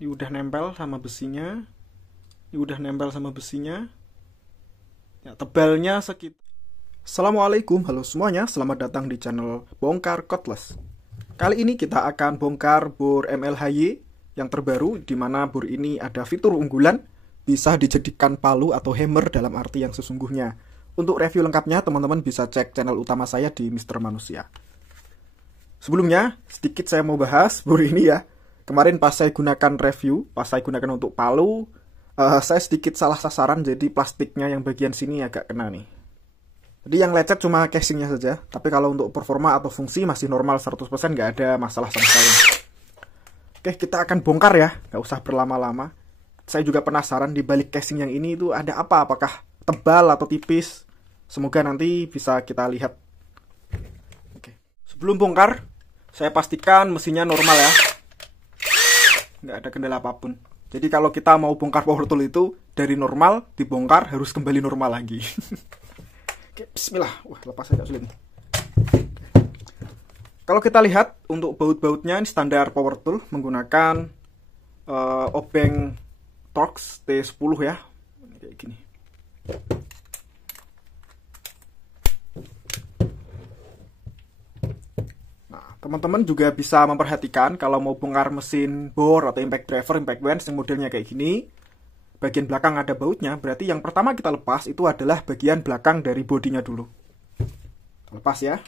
Ini udah nempel sama besinya. Ini udah nempel sama besinya. Ya, tebalnya sekitar. Assalamualaikum, halo semuanya. Selamat datang di channel Bongkar Cordless. Kali ini kita akan bongkar bor MLHY yang terbaru, di mana bor ini ada fitur unggulan, bisa dijadikan palu atau hammer dalam arti yang sesungguhnya. Untuk review lengkapnya, teman-teman bisa cek channel utama saya di Mr. Manusia. Sebelumnya, sedikit saya mau bahas bor ini ya. Kemarin pas saya gunakan review, pas saya gunakan untuk palu, saya sedikit salah sasaran, jadi plastiknya yang bagian sini agak kena nih. Jadi yang lecet cuma casingnya saja, tapi kalau untuk performa atau fungsi masih normal 100%, nggak ada masalah sama sekali. Oke, kita akan bongkar ya, nggak usah berlama-lama. Saya juga penasaran di balik casing yang ini itu ada apa, apakah tebal atau tipis. Semoga nanti bisa kita lihat. Oke. Sebelum bongkar, saya pastikan mesinnya normal ya. Nggak ada kendala apapun. Jadi kalau kita mau bongkar power tool itu dari normal dibongkar harus kembali normal lagi. Oke, bismillah. Wah, lepas agak sulit. Kalau kita lihat untuk baut-bautnya ini standar power tool menggunakan obeng Torx T10 ya. Kayak gini. Teman-teman juga bisa memperhatikan kalau mau bongkar mesin bor atau impact driver, impact wrench yang modelnya kayak gini, bagian belakang ada bautnya, berarti yang pertama kita lepas itu adalah bagian belakang dari bodinya dulu. Lepas ya.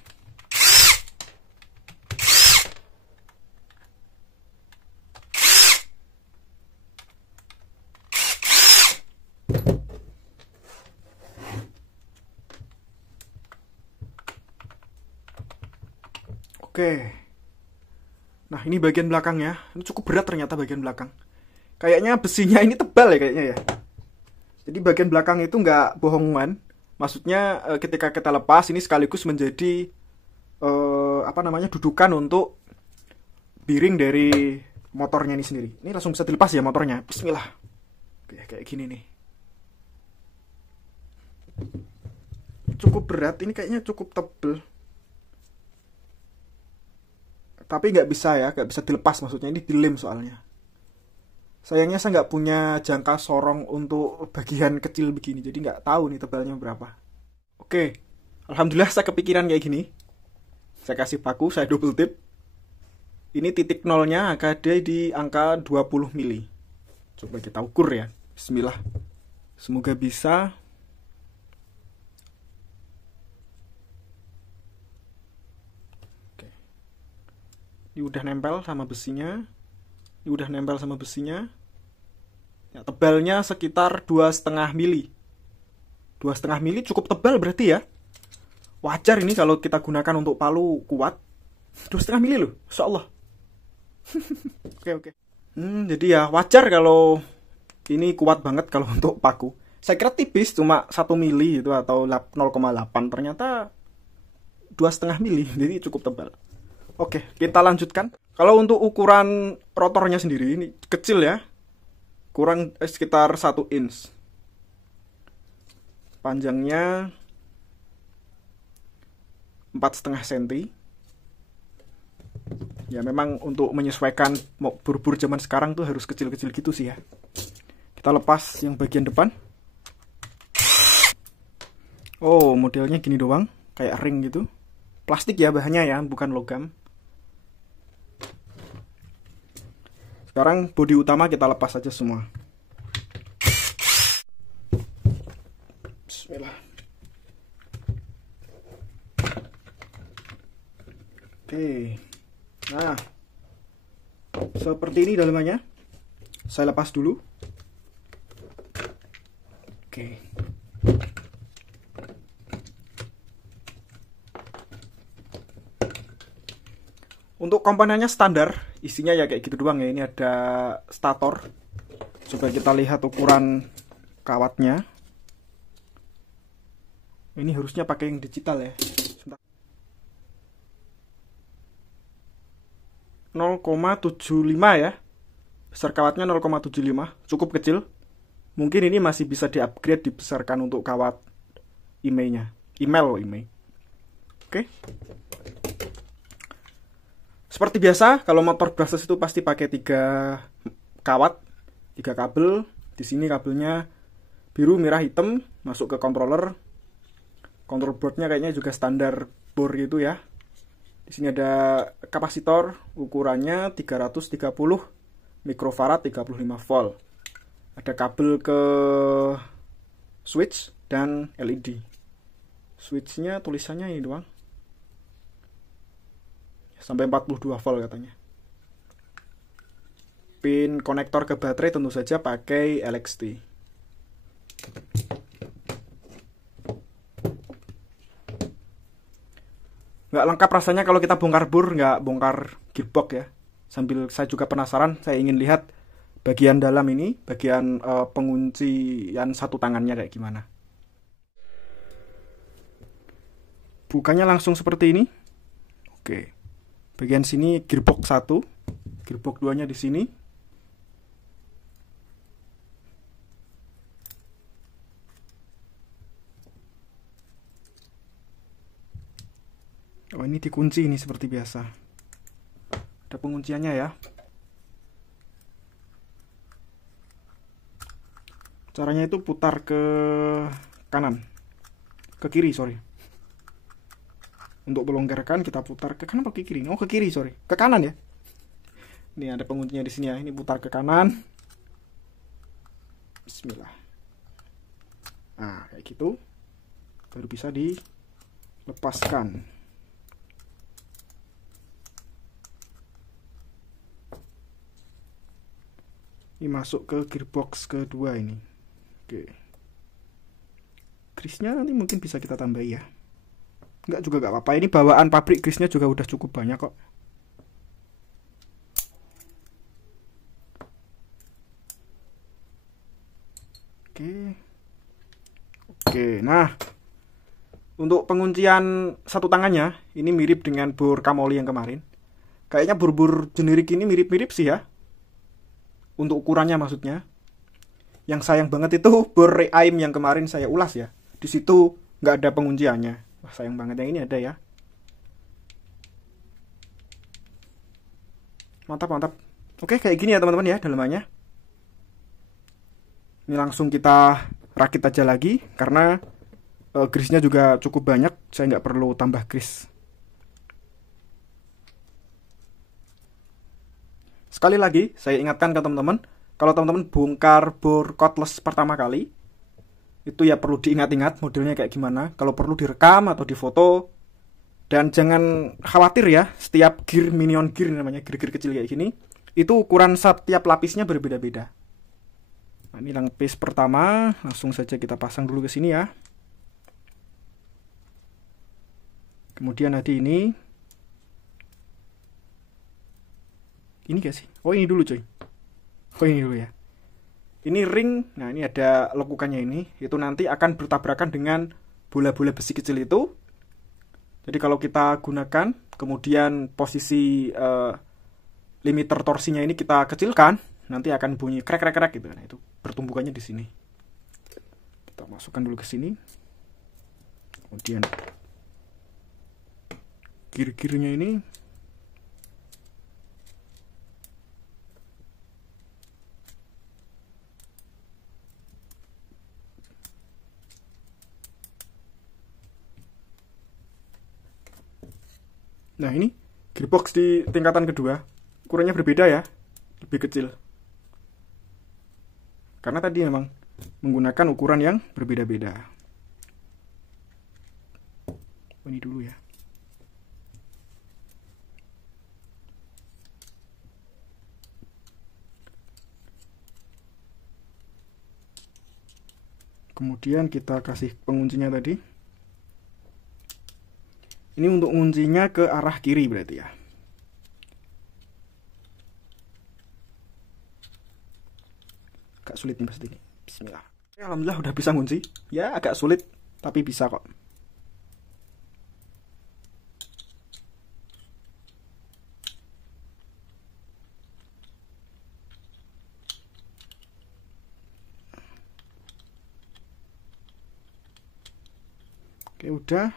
Oke. Nah, ini bagian belakangnya. Ini cukup berat ternyata bagian belakang. Kayaknya besinya ini tebal ya kayaknya ya. Jadi bagian belakang itu nggak bohongan. Maksudnya ketika kita lepas ini sekaligus menjadi dudukan untuk bearing dari motornya ini sendiri. Ini langsung bisa dilepas ya motornya. Bismillah. Oke, kayak gini nih. Cukup berat. Ini kayaknya cukup tebel. Tapi nggak bisa ya, nggak bisa dilepas, maksudnya ini dilem soalnya. Sayangnya saya nggak punya jangka sorong untuk bagian kecil begini, jadi nggak tahu nih tebalnya berapa. Oke, alhamdulillah saya kepikiran kayak gini. Saya kasih paku, saya double tip. Ini titik nolnya ada di angka 20 mili. Coba kita ukur ya, bismillah. Semoga bisa. Ini udah nempel sama besinya. Ini udah nempel sama besinya. Ya, tebalnya sekitar 2,5 mili. 2,5 mili cukup tebal berarti ya. Wajar ini kalau kita gunakan untuk palu kuat. 2,5 mili loh, insya Allah. Oke. Jadi ya wajar kalau ini kuat banget kalau untuk paku. Saya kira tipis, cuma 1 mili itu atau 0,8. Ternyata 2,5 mili, jadi cukup tebal. Oke, kita lanjutkan. Kalau untuk ukuran rotornya sendiri ini kecil ya. Kurang sekitar 1 inch. Panjangnya 4,5 cm. Ya memang untuk menyesuaikan bor-bor zaman sekarang tuh harus kecil-kecil gitu sih ya. Kita lepas yang bagian depan. Oh, modelnya gini doang, kayak ring gitu. Plastik ya bahannya ya, bukan logam. Sekarang bodi utama kita lepas saja semua. Bismillah. Oke. Nah, seperti ini dalamannya. Saya lepas dulu. Oke. Untuk komponennya standar, isinya ya kayak gitu doang ya. Ini ada stator. Coba kita lihat ukuran kawatnya. Ini harusnya pakai yang digital ya. 0,75 ya. Besar kawatnya 0,75, cukup kecil. Mungkin ini masih bisa di-upgrade, dibesarkan untuk kawat emailnya. Email. Oke. Seperti biasa, kalau motor brushless itu pasti pakai 3 kawat, 3 kabel. Di sini kabelnya biru, merah, hitam masuk ke controller. Control boardnya kayaknya juga standar bor gitu ya. Di sini ada kapasitor, ukurannya 330 mikrofarad 35 volt. Ada kabel ke switch dan LED. Switchnya tulisannya ini doang. Sampai 42 volt katanya. Pin konektor ke baterai tentu saja pakai LXT. Nggak lengkap rasanya kalau kita bongkar bor, nggak bongkar gearbox ya. Sambil saya juga penasaran, saya ingin lihat bagian dalam ini, bagian penguncian satu tangannya kayak gimana. Bukanya langsung seperti ini. Oke. Bagian sini gearbox 1, gearbox 2-nya di sini. Oh, ini dikunci ini seperti biasa. Ada pengunciannya ya. Caranya itu putar ke kanan. Ke kiri, sorry. Untuk melonggarkan kita putar ke kanan atau ke kiri? Oh, ke kiri, sorry. Ke kanan ya. Ini ada penguncinya di sini ya. Ini putar ke kanan. Bismillah. Nah, kayak gitu. Baru bisa dilepaskan. Ini masuk ke gearbox kedua ini. Oke. Grease-nya nanti mungkin bisa kita tambahi ya. Enggak juga enggak apa-apa. Ini bawaan pabrik grease-nya juga udah cukup banyak kok. Oke. Oke, nah. Untuk penguncian satu tangannya, ini mirip dengan bor Kamoli yang kemarin. Kayaknya bor-bor generik ini mirip-mirip sih ya. Untuk ukurannya maksudnya. Yang sayang banget itu bor Reaim yang kemarin saya ulas ya. Di situ nggak ada pengunciannya. Wah, sayang banget, yang ini ada ya. Mantap, mantap. Oke, kayak gini ya teman-teman ya dalemannya. Ini langsung kita rakit aja lagi karena grease-nya juga cukup banyak. Saya nggak perlu tambah grease. Sekali lagi, saya ingatkan ke teman-teman, kalau teman-teman bongkar bor cordless pertama kali, itu ya perlu diingat-ingat modelnya kayak gimana. Kalau perlu direkam atau difoto. Dan jangan khawatir ya, setiap gear, minion gear namanya, gear-gear kecil kayak gini, itu ukuran setiap lapisnya berbeda-beda. Nah, ini lapis pertama, langsung saja kita pasang dulu ke sini ya. Kemudian nanti ini gak sih? Oh, ini dulu coy. Oh, ini dulu ya. Ini ring, nah ini ada lekukannya ini. Itu nanti akan bertabrakan dengan bola-bola besi kecil itu. Jadi kalau kita gunakan, kemudian posisi limiter torsinya ini kita kecilkan, nanti akan bunyi krek-krek-krek gitu. Nah, itu pertumbukannya di sini. Kita masukkan dulu ke sini. Kemudian gear-gearnya ini nah, ini gearbox di tingkatan kedua ukurannya berbeda ya, lebih kecil karena tadi memang menggunakan ukuran yang berbeda-beda. Ini dulu ya. Kemudian kita kasih penguncinya tadi. Ini untuk nguncinya ke arah kiri berarti ya. Agak sulit nih pasti. Bismillah. Alhamdulillah udah bisa ngunci. Ya agak sulit tapi bisa kok. Oke, udah.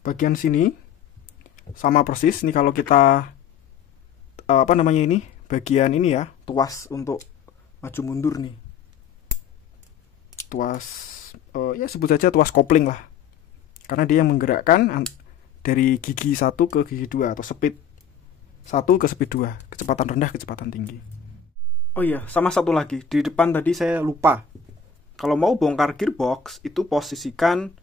Bagian sini sama persis. Ini kalau kita apa namanya ini, bagian ini ya, tuas untuk maju mundur nih. Tuas ya sebut saja tuas kopling lah. Karena dia yang menggerakkan dari gigi 1 ke gigi 2 atau speed 1 ke speed 2, kecepatan rendah, kecepatan tinggi. Oh iya, sama satu lagi, di depan tadi saya lupa. Kalau mau bongkar gearbox, itu posisikan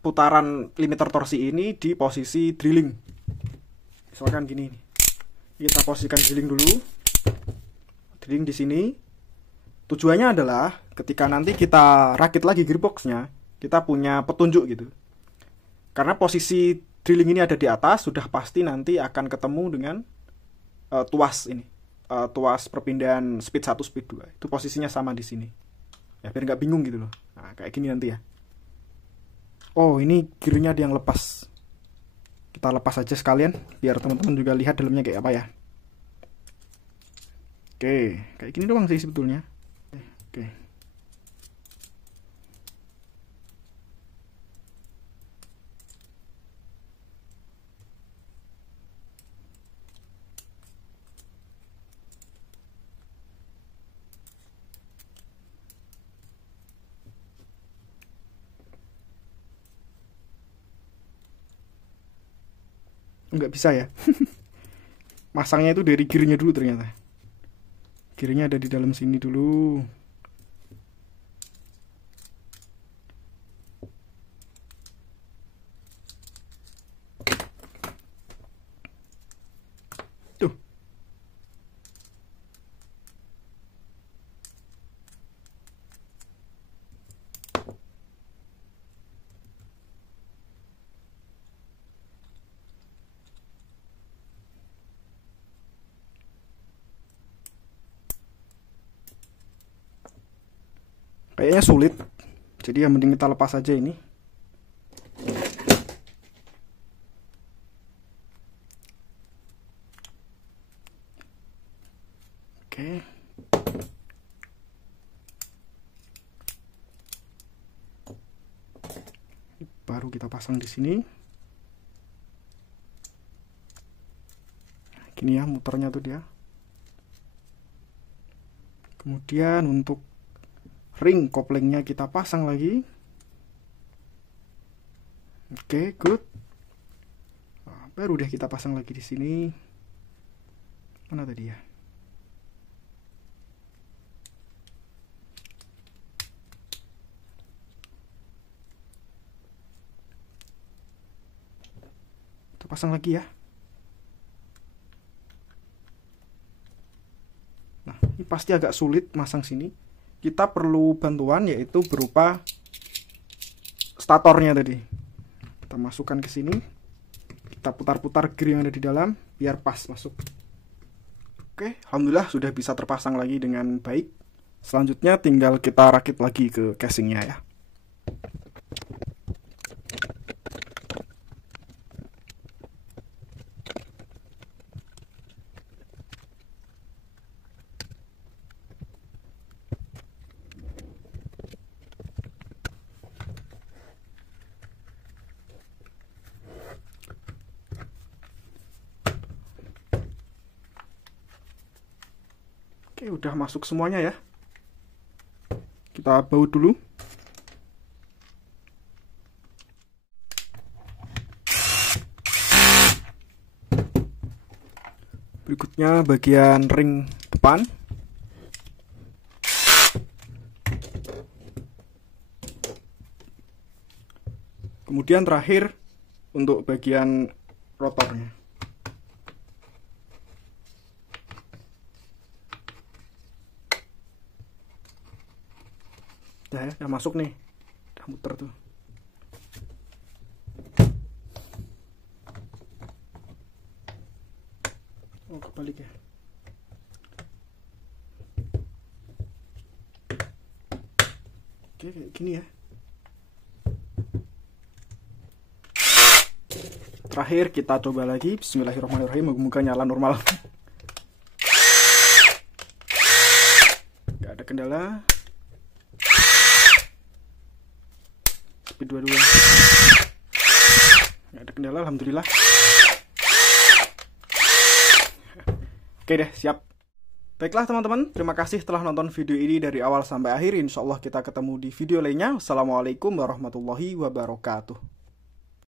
putaran limiter torsi ini di posisi drilling. Misalkan gini nih. Kita posisikan drilling dulu. Drilling di sini. Tujuannya adalah ketika nanti kita rakit lagi gearboxnya, kita punya petunjuk gitu. Karena posisi drilling ini ada di atas, sudah pasti nanti akan ketemu dengan tuas ini. Tuas perpindahan speed 1, speed 2. Itu posisinya sama di sini. Ya, biar nggak bingung gitu loh. Nah, kayak gini nanti ya. Oh, ini gearnya ada yang lepas. Kita lepas aja sekalian, biar teman-teman juga lihat dalamnya kayak apa ya. Oke, kayak gini doang sih sebetulnya. Oke. Nggak bisa ya. Masangnya itu dari gearnya dulu ternyata. Gearnya ada di dalam sini dulu. Tuh. Kayaknya sulit. Jadi yang mending kita lepas aja ini. Oke. Baru kita pasang di sini. Gini ya muternya tuh dia. Kemudian untuk ring koplingnya kita pasang lagi. Oke, good. Nah, baru deh kita pasang lagi di sini. Mana tadi ya? Kita pasang lagi ya. Nah, ini pasti agak sulit masang sini. Kita perlu bantuan yaitu berupa statornya tadi. Kita masukkan ke sini. Kita putar-putar gear yang ada di dalam biar pas masuk. Oke, alhamdulillah sudah bisa terpasang lagi dengan baik. Selanjutnya tinggal kita rakit lagi ke casingnya ya. Oke, udah masuk semuanya ya. Kita baut dulu. Berikutnya bagian ring depan. Kemudian terakhir untuk bagian rotornya. Udah masuk nih. Udah muter tuh. Oh, kebalik ya. Oke, kayak gini ya. Terakhir kita coba lagi. Bismillahirrahmanirrahim. Moga-moga nyala normal. Gak ada kendala. Speed 22. Nggak ada kendala, alhamdulillah. Oke deh, siap. Baiklah teman-teman, terima kasih telah nonton video ini dari awal sampai akhir. Insya Allah kita ketemu di video lainnya. Assalamualaikum warahmatullahi wabarakatuh.